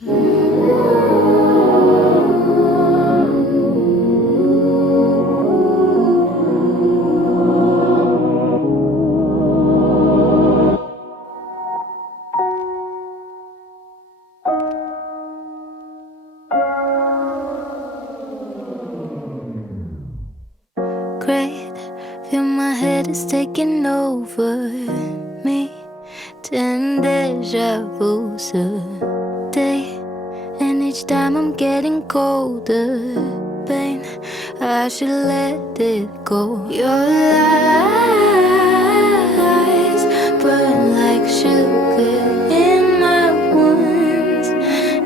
Great, feel my head is taking over me. 10 deja vu's a day, and each time I'm getting colder. Pain, I should let it go. Your lies burn like sugar in my wounds.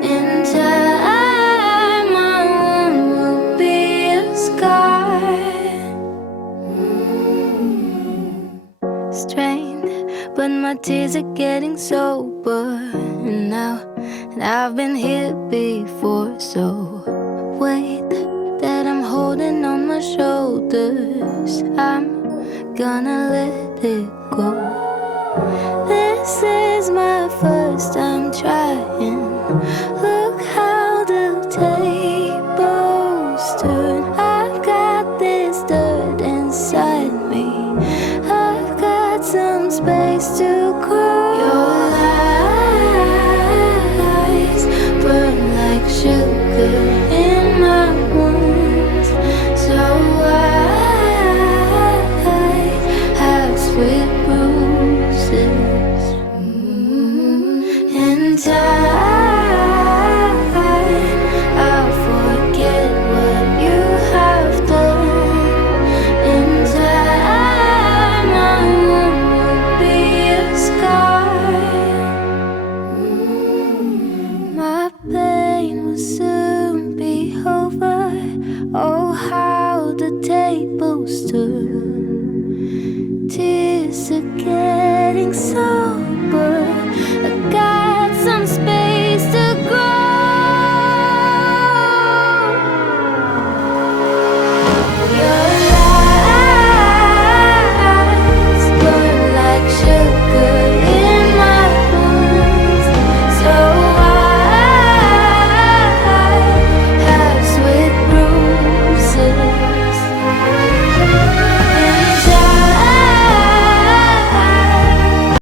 In time, my wound will be a scar. Strained, but my tears are getting sober now, and I've been here before. So weight that I'm holding on my shoulders, I'm gonna let it go. This is my first time trying. Look how the tables turn. I've got this dirt inside me. I've got some space to grow. Your lies burn like sugar in my wounds. So I have sweet bruises. In time, I'll forget what you have done. In time, my wound will be a scar. My pain will soon be over. Oh, how the tables turn. Tears are getting so